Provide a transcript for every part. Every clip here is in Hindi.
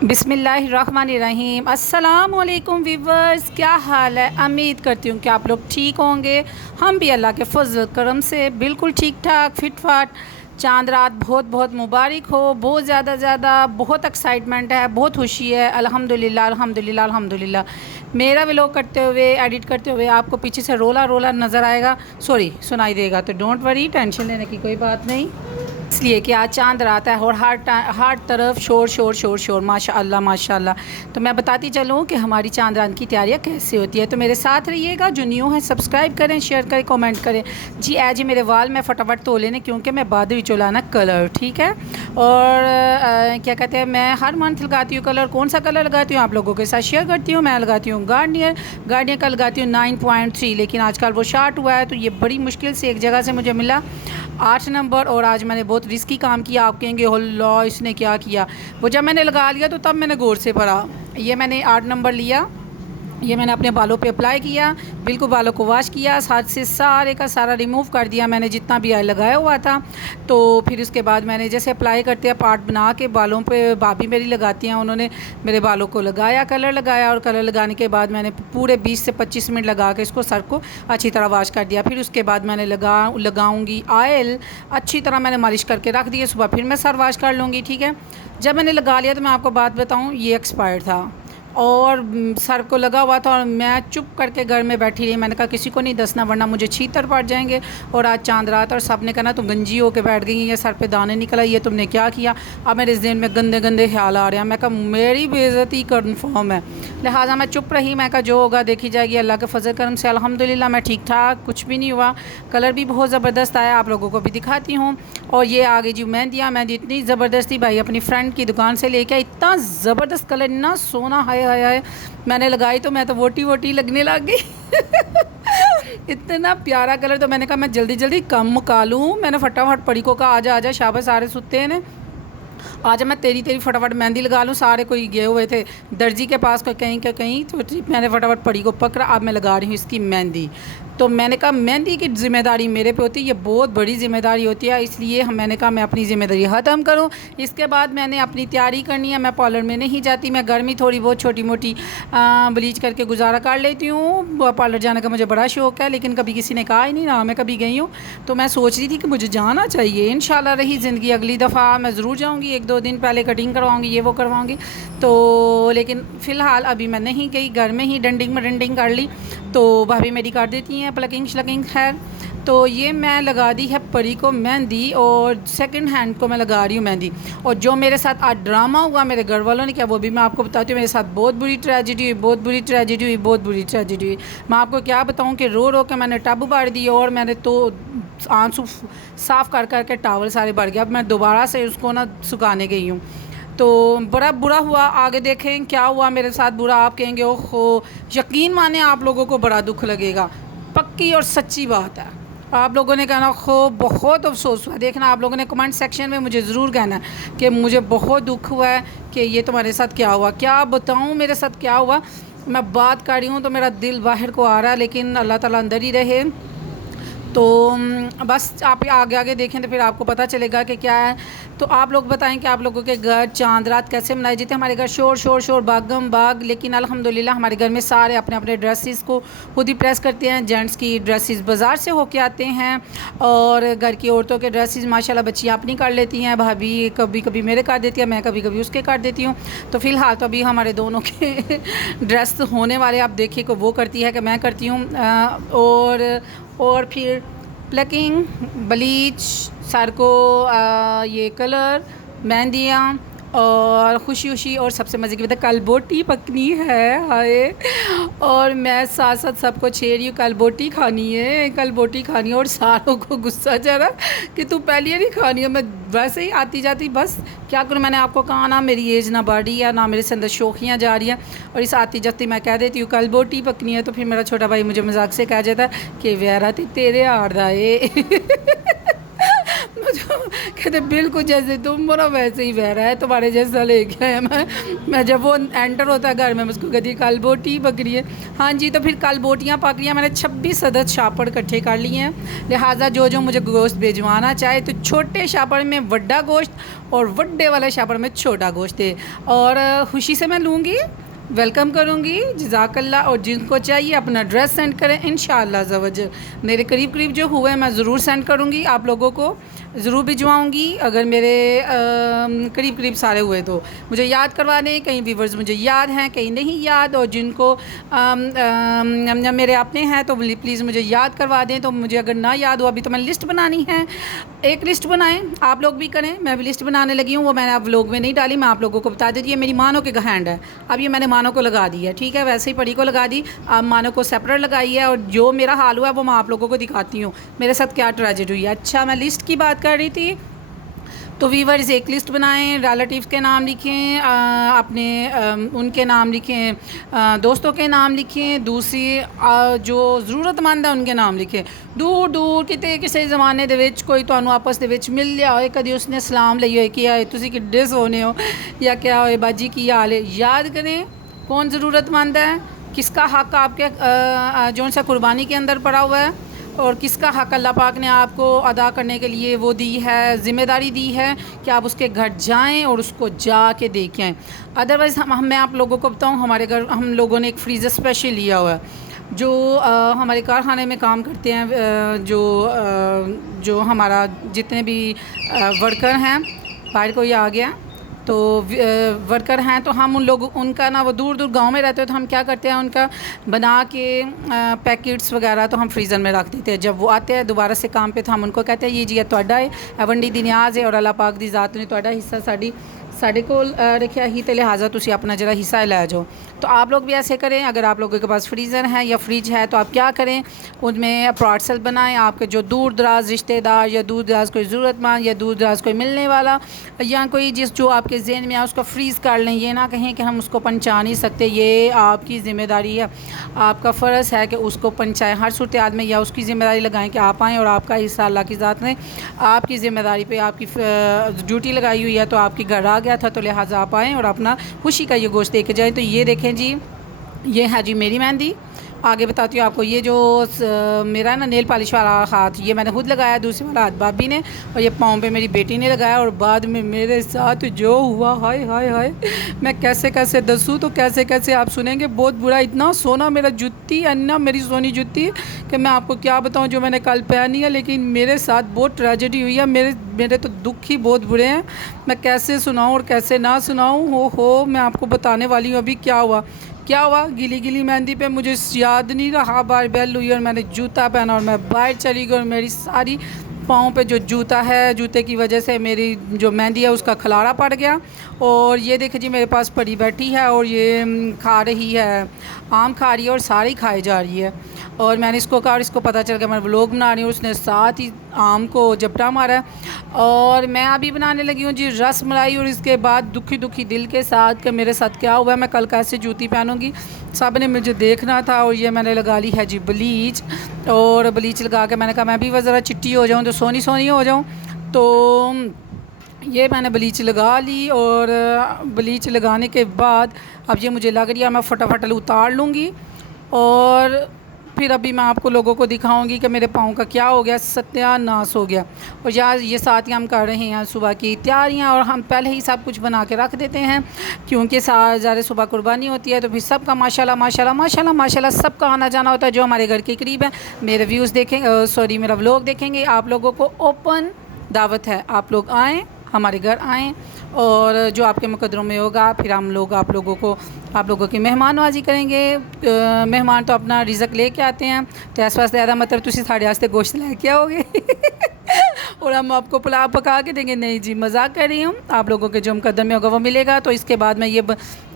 बिस्मिल्लाहिर्रहमानिर्रहीम। अस्सलाम वालेकुम व्यूवर्स, क्या हाल है। उम्मीद करती हूँ कि आप लोग ठीक होंगे। हम भी अल्लाह के फजल करम से बिल्कुल ठीक ठाक फिट फाट। चांद रात बहुत बहुत मुबारक हो, बहुत ज़्यादा बहुत एक्साइटमेंट है, बहुत खुशी है। अल्हम्दुलिल्लाह अल्हम्दुलिल्लाह अल्हम्दुलिल्लाह। मेरा व्लॉग करते हुए एडिट करते हुए आपको पीछे से रोला रोला नज़र आएगा, सॉरी सुनाई देगा, तो डोंट वरी, टेंशन लेने की कोई बात नहीं। इसलिए कि आज चांद रात है और हर तरफ शोर शोर शोर शोर, माशाअल्लाह माशाअल्लाह। तो मैं बताती चलूँ कि हमारी चांद रात की तैयारियाँ कैसे होती है। तो मेरे साथ रहिएगा। जो न्यू है सब्सक्राइब करें, शेयर करें, कमेंट करें। जी जी मेरे वाल मैं फटाफट धो लेने, क्योंकि मैं बाद में चलाना कलर, ठीक है। और क्या कहते हैं, मैं हर मंथ लगाती हूँ कलर। कौन सा कलर लगाती हूँ आप लोगों के साथ शेयर करती हूँ। मैं लगाती हूँ गार्नियर का लगाती हूँ 9.3, लेकिन आजकल वो शार्ट हुआ है, तो ये बड़ी मुश्किल से एक जगह से मुझे मिला 8 नंबर। और आज मैंने बहुत रिस्की काम किया। आप कहेंगे अल्लाह इसने क्या किया। वो जब मैंने लगा लिया तो तब मैंने गौर से पढ़ा। ये मैंने 8 नंबर लिया, ये मैंने अपने बालों पे अप्लाई किया, बिल्कुल बालों को वॉश किया, साथ से सारे का सारा रिमूव कर दिया मैंने जितना भी ऑयल लगाया हुआ था। तो फिर उसके बाद मैंने जैसे अप्लाई करते हैं पार्ट बना के बालों पे, भाभी मेरी लगाती हैं, उन्होंने मेरे बालों को लगाया, कलर लगाया। और कलर लगाने के बाद मैंने पूरे 20 से 25 मिनट लगा के इसको सर को अच्छी तरह वॉश कर दिया। फिर उसके बाद मैंने लगाऊँगी ऑयल, अच्छी तरह मैंने मालिश करके रख दिया। सुबह फिर मैं सर वॉश कर लूँगी, ठीक है। जब मैंने लगा लिया तो मैं आपको बात बताऊँ, ये एक्सपायर था और सर को लगा हुआ था, और मैं चुप करके घर में बैठी रही। मैंने कहा किसी को नहीं दसना वरना मुझे छीतर पड़ जाएंगे। और आज चांद रात, और सब ने कहना तुम गंजी होके बैठ गई, ये सर पे दाने निकला, ये तुमने क्या किया। अब मेरे दिन में गंदे गंदे ख्याल आ रहे हैं। मैं कहा मेरी बेइज्जती कन्फर्म है, लिहाजा मैं चुप रही। मैं कहा जो होगा देखी जाएगी, अल्लाह के फजल करम से अल्हम्दुलिल्लाह मैं ठीक ठाक, कुछ भी नहीं हुआ। कलर भी बहुत ज़बरदस्त आया, आप लोगों को भी दिखाती हूँ। और ये आ गई जी मेहंदी इतनी ज़बरदस्ती भाई अपनी फ्रेंड की दुकान से लेके, इतना ज़बरदस्त कलर, इतना सोना, हाय हाय हाय। मैंने लगाई तो मैं तो वोटी वोटी लगने लग गई। इतना प्यारा कलर। तो मैंने कहा मैं जल्दी जल्दी कम मुका लूँ। मैंने फटाफट पड़ी को कहा आजा आजा, शाबाश, सारे सुते हैं, आज मैं तेरी फटाफट मेहंदी लगा लूँ। सारे कोई गए हुए थे दर्जी के पास, कोई कहीं का कहीं, तो मैंने फटाफट पड़ी को पकड़ा। अब मैं लगा रही हूँ इसकी मेहंदी। तो मैंने कहा मेहंदी की ज़िम्मेदारी मेरे पे होती है, ये बहुत बड़ी ज़िम्मेदारी होती है, इसलिए मैंने कहा मैं अपनी ज़िम्मेदारी ख़त्म करूँ। इसके बाद मैंने अपनी तैयारी करनी है। मैं पार्लर में नहीं जाती, मैं घर में थोड़ी बहुत छोटी मोटी ब्लीच करके गुजारा कर लेती हूँ। पार्लर जाने का मुझे बड़ा शौक़ है, लेकिन कभी किसी ने कहा ही नहीं ना मैं कभी गई हूँ। तो मैं सोच रही थी कि मुझे जाना चाहिए। इंशाल्लाह रही ज़िंदगी, अगली दफ़ा मैं ज़रूर जाऊँगी। 1-2 दिन पहले कटिंग करवाऊँगी, ये वो करवाऊँगी। तो लेकिन फ़िलहाल अभी मैं नहीं गई, घर में ही डंडिंग कर ली। तो भाभी मेरी कर देती हैं प्लकिंग श्लकिंग। खैर, तो ये मैं लगा दी है परी को मेहंदी, और सेकंड हैंड को मैं लगा रही हूँ मेहंदी। और जो मेरे साथ आज ड्रामा हुआ मेरे घर वालों ने किया, वो भी मैं आपको बताती हूँ। मेरे साथ बहुत बुरी ट्रेजेडी हुई, बहुत बुरी ट्रेजेडी हुई। मैं आपको क्या बताऊँ कि रो रो के मैंने टब भर दी, और मैंने तो आंसू साफ़ कर कर के टावल सारे भर गया। अब मैं दोबारा से उसको ना सुखाने गई हूँ। तो बड़ा बुरा हुआ। आगे देखें क्या हुआ मेरे साथ बुरा। आप कहेंगे ओहो, यकीन माने आप लोगों को बड़ा दुख लगेगा। पक्की और सच्ची बात है। आप लोगों ने कहना खो बहुत अफसोस हुआ। देखना आप लोगों ने कमेंट सेक्शन में मुझे ज़रूर कहना कि मुझे बहुत दुख हुआ है कि ये तुम्हारे साथ क्या हुआ। क्या बताऊँ मेरे साथ क्या हुआ। मैं बात कर रही हूँ तो मेरा दिल बाहर को आ रहा है, लेकिन अल्लाह ताला अंदर ही रहे। तो बस आप आगे आगे देखें तो फिर आपको पता चलेगा कि क्या है। तो आप लोग बताएं कि आप लोगों के घर चांद रात कैसे मनाई जाती है। हमारे घर शोर शोर शोर बागम बाग, लेकिन अल्हम्दुलिल्लाह हमारे घर में सारे अपने अपने ड्रेसेस को खुद ही प्रेस करते हैं। जेंट्स की ड्रेसेस बाज़ार से होके आते हैं, और घर की औरतों के ड्रेसेस माशाल्लाह बच्चियाँ अपनी कर लेती हैं। भाभी कभी कभी मेरे कर देती है, मैं कभी कभी उसके कर देती हूँ। तो फ़िलहाल तो अभी हमारे दोनों के ड्रेस होने वाले, आप देखिए को वो करती है कि मैं करती हूँ। और फिर प्लकिंग, ब्लीच, सर को ये कलर, मेहंदियाँ, और खुशी और सबसे मज़े की बात है कल बोटी पकनी है। हाय, और मैं साथ साथ सबको छेड़ रही हूँ कल बोटी खानी है, कल बोटी खानी है। और सारों को गुस्सा जा रहा कि तू पहले नहीं खानी है। मैं वैसे ही आती जाती, बस क्या करूँ। मैंने आपको कहा ना मेरी एज ना बढ़ रही है, ना मेरे से अंदर शौखियाँ जा रही हैं, और इस आती जाती मैं कह देती हूँ कल बोटी पकनी है। तो फिर मेरा छोटा भाई मुझे मजाक से कह जाता है कि व्यारा तेरे आड़ रहा है। कहते बिल्कुल जैसे तुम बोलो वैसे ही बह रहा है, तुम्हारे जैसा लेके आया मैं जब वो एंटर होता है घर में मैं उसको कहती कल बोटी पक रही है। हाँ जी, तो फिर कल बोटियाँ पक रही हैं। मैंने 26 अदद शापड़ इकट्ठे कर लिए हैं, लिहाजा जो जो मुझे गोश्त भिजवाना चाहे तो छोटे शापड़ में बड़ा गोश्त और बड़े वाले शापड़ में छोटा गोश्त है, और खुशी से मैं लूँगी, वेलकम करूँगी, जज़ाकल्ला। और जिनको चाहिए अपना एड्रेस सेंड करें, इंशाअल्लाह ज़वजल मेरे करीब करीब जो हुए मैं ज़रूर सेंड करूँगी, आप लोगों को ज़रूर भिजवाऊँगी। अगर मेरे करीब करीब सारे हुए तो मुझे याद करवा दें, कई व्यूवर्स मुझे याद हैं कहीं नहीं याद, और जिनको मेरे अपने हैं तो प्लीज़ मुझे याद करवा दें। तो मुझे अगर ना याद हो अभी तो मैं लिस्ट बनानी है, एक लिस्ट बनाएं, आप लोग भी करें, मैं भी लिस्ट बनाने लगी हूँ। वो मैंने आप व्लॉग में नहीं डाली, मैं आप लोगों को बता देती। ये मेरी मानो के हैंड है, अब ये मैंने मानो को लगा दी है, ठीक है, वैसे ही पड़ी को लगा दी, अब मानो को सेपरेट लगाई है। और जो मेरा हाल हुआ है वो मैं आप लोगों को दिखाती हूँ मेरे साथ क्या ट्रेजेडी हुई है। अच्छा, मैं लिस्ट की बात कर रही थी, तो वीवर्स एक लिस्ट बनाएं, रिलेटिव्स के नाम लिखें, अपने उनके नाम लिखें, दोस्तों के नाम लिखें, दूसरी जो ज़रूरतमंद है उनके नाम लिखें। दूर दूर किते किसी ज़माने दे विच कोई तुहानू आपस दे विच मिल लिया होए, कभी उसने सलाम ਲਈ होए कि आए तुसी किड्डे सोने हो या क्या होए बाजी की हाल है, याद करें कौन ज़रूरतमंद है, किसका हक़ आपके जो सा कुर्बानी के अंदर पड़ा हुआ है, और किसका हक़ अल्लाह पाक ने आपको अदा करने के लिए वो दी है, ज़िम्मेदारी दी है कि आप उसके घर जाएं और उसको जाके देखें। अदरवाइज़ मैं आप लोगों को बताऊं, हमारे घर हम लोगों ने एक फ्रीज़र स्पेशल लिया हुआ है, जो हमारे कारखाने में काम करते हैं, जो हमारा जितने भी वर्कर हैं, बाहर कोई आ गया तो वर्कर हैं, तो हम उनका ना वो दूर दूर गांव में रहते हैं, तो हम क्या करते हैं उनका बना के पैकेट्स वगैरह तो हम फ्रीज़र में रख देते हैं। जब वो आते हैं दोबारा से काम पे तो हम उनको कहते हैं ये जी तुहाडा है, वंडी दी न्याज है और अल्लाह पाक दी ज़ात ने तुहाडा हिस्सा साढ़े को रखा ही, तो लिहाजा तुसी अपना जरा हिस्सा लै जाओ। तो आप लोग भी ऐसे करें, अगर आप लोगों के पास फ्रीज़र है या फ्रिज है तो आप क्या करें, उनमें पार्सल बनाएं। आपके जो दूर दराज रिश्तेदार या दूर दराज कोई ज़रूरतमंद या दूर दराज कोई मिलने वाला या कोई जो आपके जहन में आए उसको फ्रीज़ कर लें। ये ना कहें कि हम उसको पहुँचा नहीं सकते, ये आपकी ज़िम्मेदारी है, आपका फ़र्ज़ है कि उसको पहुँचाएँ हर सूरत हाल में, या उसकी ज़िम्मेदारी लगाएँ कि आप आएँ और आपका हिस्सा अल्लाह की ज़ात ने आपकी ज़िम्मेदारी पे आपकी ड्यूटी लगाई हुई है, तो आपके घर आ गया था, तो लिहाजा आप आएँ और अपना खुशी का ये गोश्त दे के जाएँ। तो ये देखें जी, ये है जी मेरी मेहंदी। आगे बताती हूँ आपको, ये जो मेरा ना नेल पॉलिश वाला हाथ, ये मैंने खुद लगाया, दूसरे वाला हाथ भाभी ने, और ये पाँव पे मेरी बेटी ने लगाया। और बाद में मेरे साथ जो हुआ, हाय हाय हाय, मैं कैसे कैसे दसूँ, तो कैसे कैसे आप सुनेंगे, बहुत बुरा। इतना सोना मेरा जुत्ती अन्ना मेरी सोनी जुत्ती कि मैं आपको क्या बताऊँ, जो मैंने कल पहनी है, लेकिन मेरे साथ बहुत ट्रेजेडी हुई है। मेरे तो दुख ही बहुत बुरे हैं, मैं कैसे सुनाऊँ और कैसे ना सुनाऊँ। हो मैं आपको बताने वाली हूँ अभी क्या हुआ। गीली गीली मेहंदी पे मुझे याद नहीं रहा, बार बेल हुई और मैंने जूता पहना और मैं बाहर चली गई, और मेरी सारी पाँव पे जो जूता है, जूते की वजह से मेरी जो मेहंदी है उसका खलारा पड़ गया। और ये देखिए जी मेरे पास पड़ी बैठी है और ये खा रही है, आम खा रही है और सारी खाई जा रही है। और मैंने इसको कहा और इसको पता चल गया मैं व्लॉग बना रही हूँ, उसने साथ ही आम को जपटा मारा है। और मैं अभी बनाने लगी हूँ जी रस मलाई, और इसके बाद दुखी दुखी दिल के साथ कि मेरे साथ क्या हुआ, मैं कल कैसे जूती पहनूँगी, सब ने मुझे देखना था। और ये मैंने लगा ली है जी ब्लीच, और ब्लीच लगा के मैंने कहा मैं भी ज़रा चिट्टी हो जाऊँ, तो सोनी सोनी हो जाऊँ। तो ये मैंने ब्लीच लगा ली, और ब्लीच लगाने के बाद अब ये मुझे लग रही है मैं फटाफट उतार लूँगी, और फिर अभी मैं आपको लोगों को दिखाऊंगी कि मेरे पाँव का क्या हो गया, सत्यानाश हो गया। और यार ये साथ ही हम कर रहे हैं सुबह की तैयारियां, और हम पहले ही सब कुछ बना के रख देते हैं क्योंकि ज़्यादा सुबह कुर्बानी होती है, तो फिर सबका माशाल्लाह माशाल्लाह माशाल्लाह माशाल्लाह सबका आना जाना होता है। जो हमारे घर के करीब है, मेरे व्यूज़ देखें, मेरा व्लॉग देखेंगे, आप लोगों को ओपन दावत है, आप लोग आएँ, हमारे घर आएँ, और जो आपके मुकद्दरों में होगा फिर हम लोग आप लोगों की मेहमानवाजी करेंगे। मेहमान तो अपना रिज़्क लेके आते हैं, तो इस वास्ते ज़्यादा मतलब तुसी साढ़े वास्ते गोश्त लेके आओगे और हम आपको पुलाव पका के देंगे। नहीं जी, मजाक कर रही हूँ, आप लोगों के जो मुकद्दर में होगा वो मिलेगा। तो इसके बाद मैं ये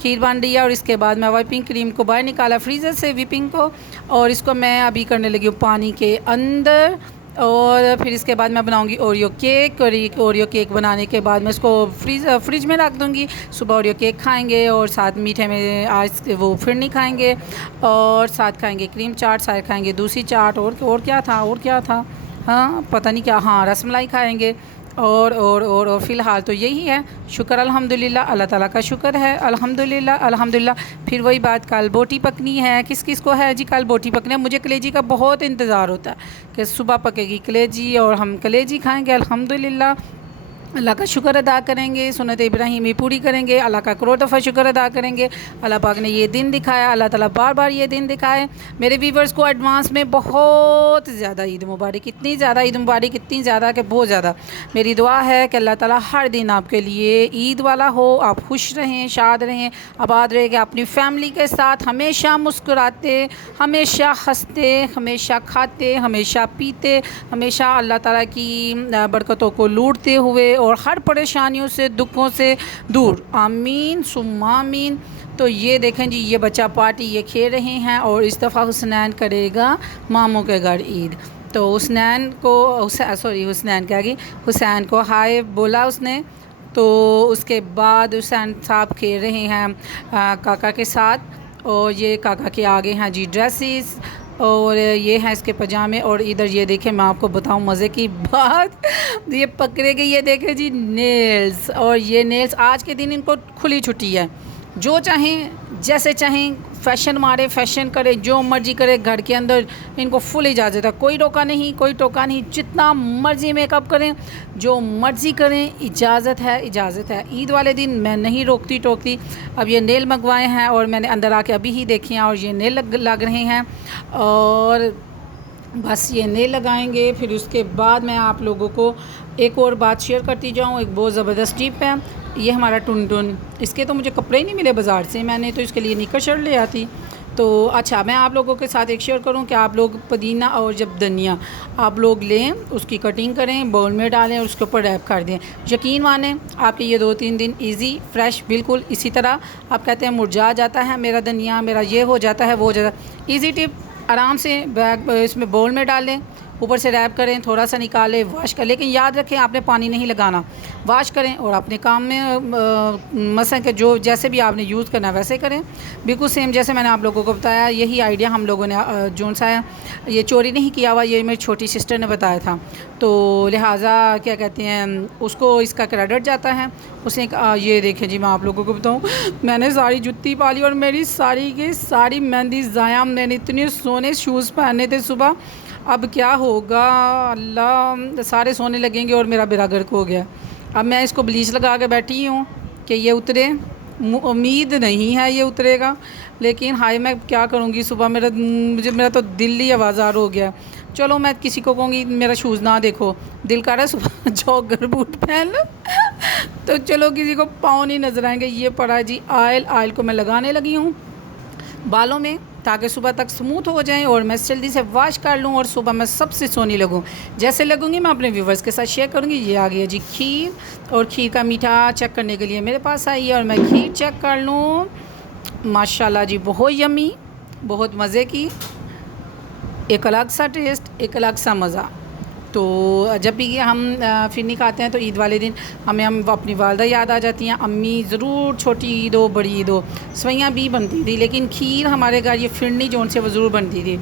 खीर बन रही है, और इसके बाद मैं व्हिपिंग क्रीम को बाहर निकाला फ्रीज़र से, व्हिपिंग को, और इसको मैं अभी करने लगी हूँ पानी के अंदर। और फिर इसके बाद मैं बनाऊंगी ओरियो केक, और ओरियो केक बनाने के बाद मैं इसको फ्रिज में रख दूंगी। सुबह ओरियो केक खाएंगे, और साथ मीठे में आज वो फिर नहीं खाएंगे, और साथ खाएंगे क्रीम चाट, साथ खाएंगे दूसरी चाट, और क्या था हाँ पता नहीं क्या, हाँ रसमलाई खाएंगे, और फ़िलहाल तो यही है। शुक्र अल्हम्दुलिल्लाह, अल्लाह ताला का शुक्र है, अल्हम्दुलिल्लाह अल्हम्दुलिल्लाह। फिर वही बात, कल बोटी पकनी है। किस किस को है जी कल बोटी पकनी है? मुझे कलेजी का बहुत इंतज़ार होता है कि सुबह पकेगी कलेजी और हम कलेजी खाएँगे। अल्हम्दुलिल्लाह अल्लाह का शुक्र अदा करेंगे, सुन्नत इब्राहीमी पूरी करेंगे, अल्लाह का करोड़ दफ़ा शुक्र अदा करेंगे। अल्लाह पाक ने ये दिन दिखाया, अल्लाह ताला बार बार ये दिन दिखाए। मेरे व्यूवर्स को एडवांस में बहुत ज़्यादा ईद मुबारक, इतनी ज़्यादा ईद मुबारक, इतनी ज़्यादा कि बहुत ज़्यादा। मेरी दुआ है कि अल्लाह ताला हर दिन आपके लिए ईद वाला हो, आप खुश रहें, शाद रहें, आबाद रहें, अपनी फ़ैमिली के साथ हमेशा मुस्कुराते, हमेशा हँसते, हमेशा खाते, हमेशा पीते, हमेशा अल्लाह ताला की बरकतों को लूटते हुए और हर परेशानियों से, दुखों से दूर। आमीन सुम्मा आमीन। तो ये देखें जी, ये बच्चा पार्टी ये खेल रहे हैं और इस दफ़ा हुसनैन करेगा मामू के घर ईद। तो हुसनैन को हुसनैन क्या गई, हुसैन को हाय बोला उसने। तो उसके बाद हुसैन साहब खेल रहे हैं काका के साथ और ये काका के आगे हैं जी ड्रेसेस और ये हैं इसके पजामे। और इधर ये देखें, मैं आपको बताऊं मज़े की बात, ये पकड़े गए, ये देखें जी नेल्स। और ये नेल्स आज के दिन इनको खुली छुट्टी है, जो चाहें जैसे चाहें फ़ैशन मारे, फ़ैशन करे, जो मर्ज़ी करे। घर के अंदर इनको फुल इजाज़त है, कोई रोका नहीं, कोई टोका नहीं। जितना मर्ज़ी मेकअप करें, जो मर्ज़ी करें, इजाज़त है, इजाज़त है। ईद वाले दिन मैं नहीं रोकती टोकती। अब ये नेल मंगवाए हैं और मैंने अंदर आके अभी ही देखे हैं और ये नेल लग रहे हैं और बस ये नेल लगाएंगे। फिर उसके बाद मैं आप लोगों को एक और बात शेयर करती जाऊँ। एक बहुत ज़बरदस्त टिप है, ये हमारा टुन, इसके तो मुझे कपड़े ही नहीं मिले बाज़ार से, मैंने तो इसके लिए निकर शर्ट ले आती। तो अच्छा, मैं आप लोगों के साथ एक शेयर करूं कि आप लोग पुदीना और जब धनिया आप लोग लें, उसकी कटिंग करें, बाउल में डालें और उसके ऊपर रैप कर दें। यकीन मानें आपके ये 2-3 दिन इजी फ्रेश बिल्कुल इसी तरह आप कहते हैं मुरझा जाता है मेरा धनिया, मेरा ये हो जाता है, वो हो जाता है। ईजी टिप, आराम से बैग इसमें बाउल में डाल लें, ऊपर से रैप करें, थोड़ा सा निकालें, वॉश करें। लेकिन याद रखें आपने पानी नहीं लगाना, वॉश करें और अपने काम में मसलन के जो जैसे भी आपने यूज़ करना है वैसे करें, बिल्कुल सेम जैसे मैंने आप लोगों को बताया। यही आइडिया हम लोगों ने जोन सा है, ये चोरी नहीं किया हुआ, ये मेरी छोटी सिस्टर ने बताया था। तो लिहाजा क्या कहते हैं, उसको इसका क्रेडिट जाता है। उसने ये देखें जी, मैं आप लोगों को बताऊँ, मैंने सारी जुत्ती पाली और मेरी सारी की सारी मेहंदी ज़ाया। मैंने इतने सोने शूज़ पहने थे सुबह, अब क्या होगा अल्लाह, सारे सोने लगेंगे और मेरा बेड़ा गर्क हो गया। अब मैं इसको ब्लीच लगा के बैठी हूँ कि ये उतरे, उम्मीद नहीं है ये उतरेगा, लेकिन हाय मैं क्या करूँगी। सुबह मेरा तो दिल ही आवाज़ार हो गया। चलो मैं किसी को कहूँगी मेरा शूज़ ना देखो, दिल कर रहा है सुबह जॉगर बूट पहन लो। तो चलो किसी को पाँव नहीं नज़र आएंगे। ये पड़ा जी ऑयल को मैं लगाने लगी हूँ बालों में ताकि सुबह तक स्मूथ हो जाएं और मैं जल्दी से वॉश कर लूं और सुबह मैं सबसे सोनी लगूं। जैसे लगूंगी मैं अपने व्यूवर्स के साथ शेयर करूंगी। ये आ गया जी खीर, और खीर का मीठा चेक करने के लिए मेरे पास आई है और मैं खीर चेक कर लूं। माशाल्लाह जी, बहुत यमी, बहुत मज़े की, एक अलग सा टेस्ट, एक अलग सा मज़ा। तो जब भी हम फिरनी खाते हैं तो ईद वाले दिन हम अपनी वालदा याद आ जाती हैं। अम्मी ज़रूर छोटी ईद हो बड़ी ईद हो सवैयाँ भी बनती थी, लेकिन खीर हमारे घर ये फिरनी जोन से वो ज़रूर बनती थी।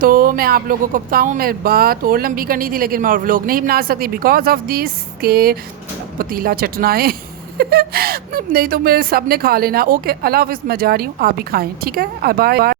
तो मैं आप लोगों को बताऊँ, मैं बात और लंबी करनी थी लेकिन मैं और व्लॉग नहीं बना सकती बिकॉज ऑफ दिस के पतीला चटना है। नहीं तो मेरे सब ने खा लेना। ओके, अल्लाह हाफ़िज़, मैं जा रही हूँ, आप भी खाएँ, ठीक है, बाय बाय।